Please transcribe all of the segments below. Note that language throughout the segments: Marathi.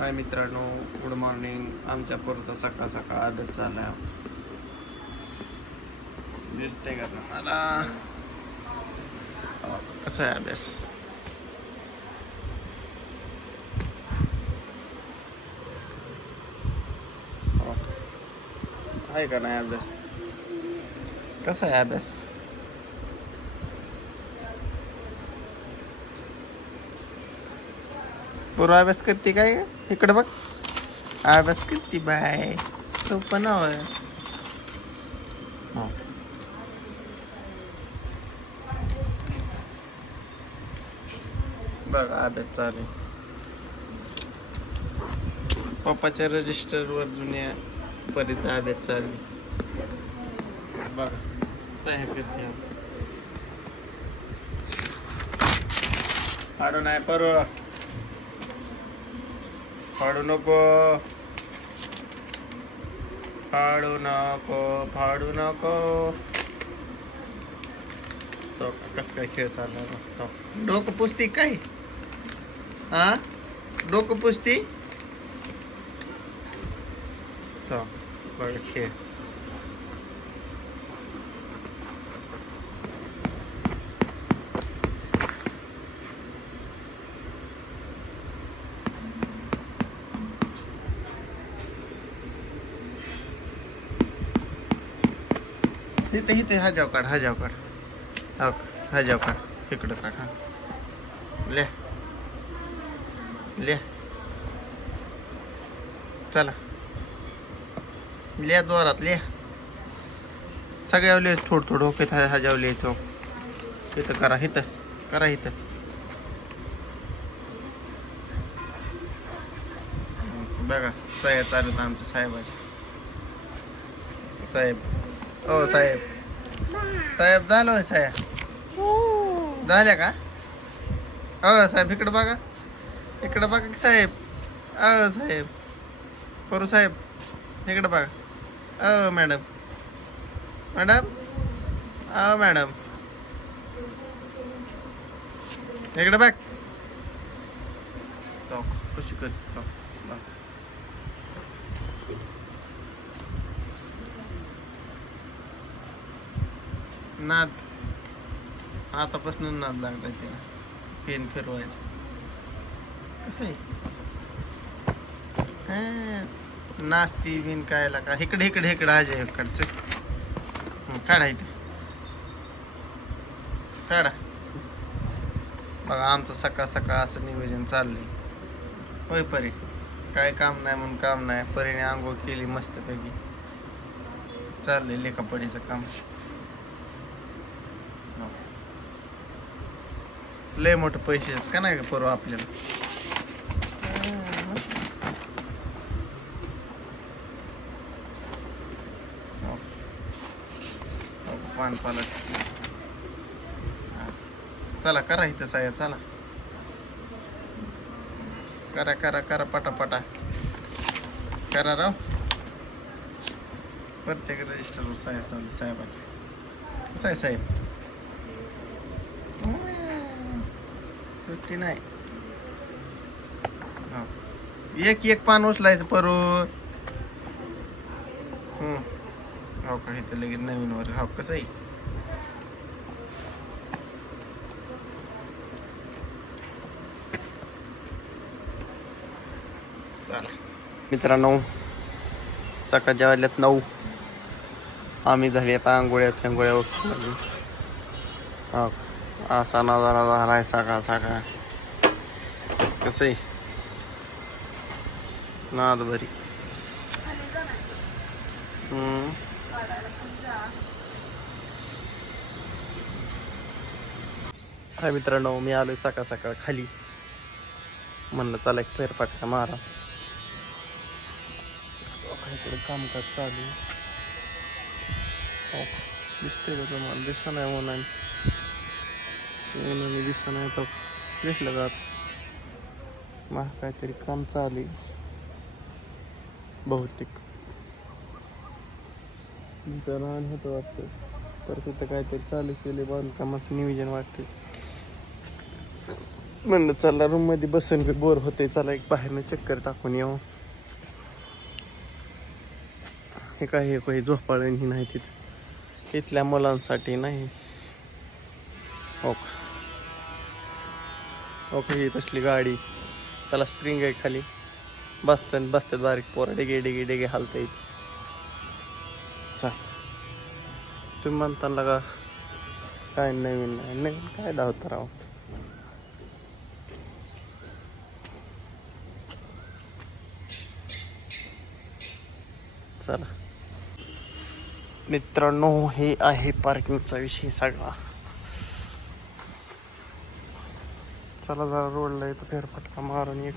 हाय मित्रांनो गुड मॉर्निंग आमच्या पोरचा सकाळ सकाळ आदत चालला दिसते का मला हो, कसं आहे अभ्यास? हो. आहे का नाही अभ्यास? कसा आहे अभ्यास? पूर्व अभ्यास करते काय? इकडे बघ. अभ्यास किती बाय. सोपं नाव हो. आहे बघ अभ्यास चालेल पप्पाच्या रजिस्टरवर जुन्या परीत अभ्यास चालेल बघ साहेब नाही परवा. फाडू नको. फाडू नको फाडू नको. तो कस काय खेळ चालला तो. डोकं पुसती काय हा? डोकं पुसती? तो बघ खेळ. इथे इथे हा जाव काढ हा जाव काढ. हा हा जाव काढ. इकडं काढ हा. ले. ले. चला. लिया द्वारात लिया सगळ्या लिह थोडं थोडं. ओके हा जाव चौक इथं. करा इथं. करा इथं. बघा साहेब चालू आमच्या साहेबाचे साहेब. हो साहेब. साहेब झालो साहेब? झाल्या का? हो साहेब इकडं बघा. इकडं बघा की साहेब. अ साहेब. करू साहेब? इकडं बघा. अ मॅडम. मॅडम? अ मॅडम. इकडं बघ. कशी कर? नाद. आतापासून नाद लागला तिला. पेन फिरवायचं. कसं आहे? नाचती बिन काय का? इकडे इकडे इकडे आज इकडचं. काढा इथे. काढा. बघा आमचं सकाळ सकाळ असं नियोजन चाललंय. होय परी. काय काम नाही म्हणून काम नाही. परीने आंघोळ केली मस्तपैकी. चाललंय लेखापडीचं काम. लय मोठे पैसे आहेत. का नाही का परवा आपल्याला? हो. हो, पान पालक. चला करा इथं साया चला. करा करा करा पटापटा. करा राव. प्रत्येक रजिस्टरवर साया चालू साहेबाचे. कसं साहेब. सुट्टी नाही. एक एक पान उचलायचं परू हो का इथं लगेच नवीन वर. हो कसं आहे मित्रांनो सकाळच्या वाजल्यात नऊ. आम्ही झाले आता आंघोळ्या फेंगोळ्या हा हो. असा नजारा झालाय सकाळ सकाळ कसं आहे? नाद बरी. हम्म. काय मित्रांनो मी आलोय सकाळ सकाळ खाली. म्हणलं चला एक फेरफटका मारा. इकडे कामकाज चालू आहे. दिसतंय का तुम्हाला? दिसत नाही म्हणून उन्हाने दिसा नाही तर भेटलं जात. मग काहीतरी काम चालू बहुतेक. तर होतं वाटतं तर तिथं काहीतरी चालू केले बांधकामाचं नियोजन वाटते म्हणलं चला रूममध्ये बसून बी बोर होते चला एक बाहेरनं चक्कर टाकून येऊ. हे काही काही झोपाळ नाही तिथं. इथल्या मुलांसाठी नाही. हो का हो तसली गाडी. त्याला स्प्रिंग आहे खाली. बसतात बसतात बारीक पोरं. डेगे डेगे डेगे हालता येते तुम्ही म्हणता का काय नवीन नाही नवीन काय धावता राव? चला. मित्रांनो हे आहे पार्किंगचा विषय सगळा. चला जरा रोडला येतो फेरफटका मारून एक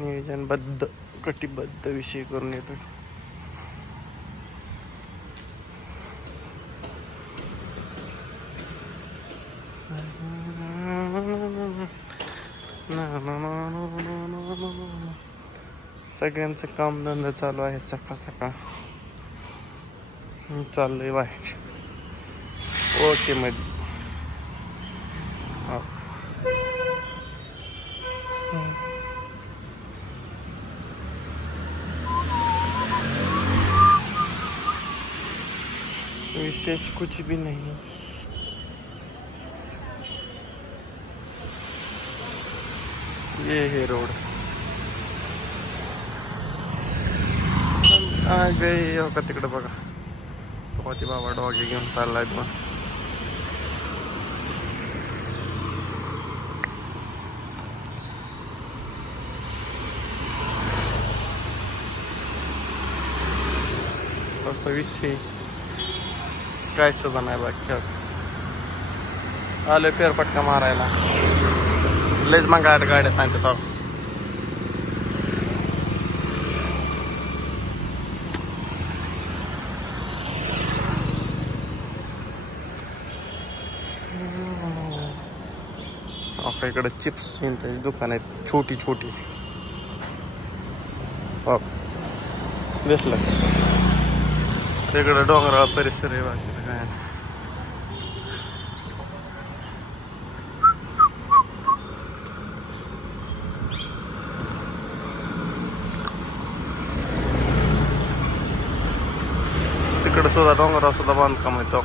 नियोजनबद्ध कटिबद्ध विषय करून येतो सगळ्यांचं काम धंदा चालू आहे सकाळ सकाळ. मी चाललोय बाहेर. ओके मध्ये विशेष कुछ भी नहीं। ये है रोड। आ गए हो का तिकडे बघा होती बाबा डॉगी घेऊन चाललाय तो असं विषय काय सुद्धा नाही बाकी खेळ. आलोय मारायला. लयच मग गाड्या गाड्यात नाही तर आपल्या इकडे चिप्स त्याची दुकान आहेत. छोटी छोटी. दिसलं तिकडं डोंगराळ परिसर आहे बाकी. काय नाही. तिकडे सुद्धा बांधकाम आहे तो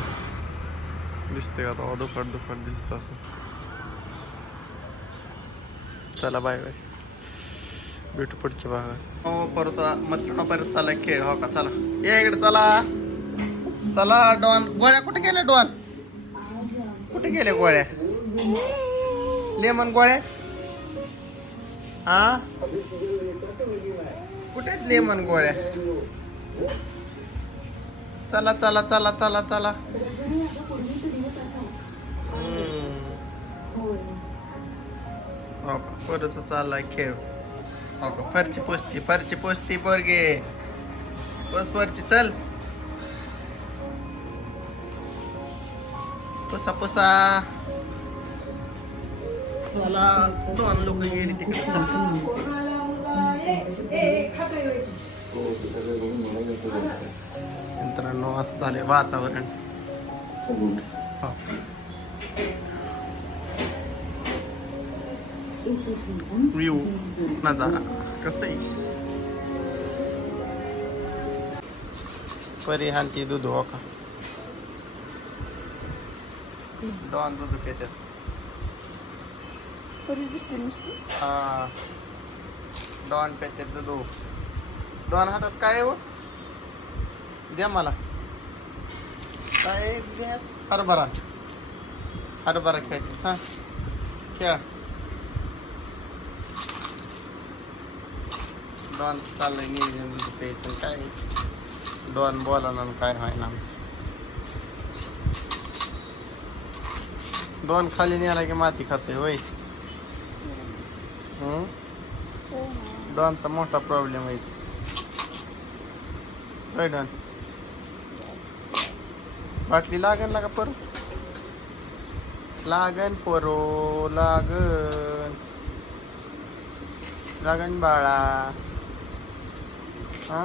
दिसते का तो दुखट दुकान दिसत असं चला बाय बाय भेटू पुढच्या भागात हो परत म्हटलं परत चला खेळ हो का चला या इकडे चला चला डॉन गोळ्या कुठे गेल्या डॉन कुठे गेल्या गोळ्या लेमन गोळ्या हा कुठे लेमन गोळ्या चला चला चला चला चला हम्म. हो का परत चाललाय खेळ हो का फरची पोचती फरची पोचती पोरगे बस फरची चल पुसा पुसा चला दोन लोक गेली तिकडे चला मित्रांनो असं झालंय वातावरण. हो. व्ह्यू नजारा. कसं आहे? परिहानची दूध हो का? डॉन दूध त्याच्यात हा. डॉन प्याच्यात दूध डॉन हातात काय आहे हो? द्या मला. काय द्या? हरभरा. हरभरा खेळ. हा. खेळा. डॉन चाललंय नियोजन प्यायचं काय? डॉन बोला ना काय व्हाय ना डॉन खाली नाही आला की माती खातोय होय? डॉनचा मोठा प्रॉब्लेम आहे. होय डन बाटली लागन लागा परत लागन परो लागन. लागन बाळा. हा?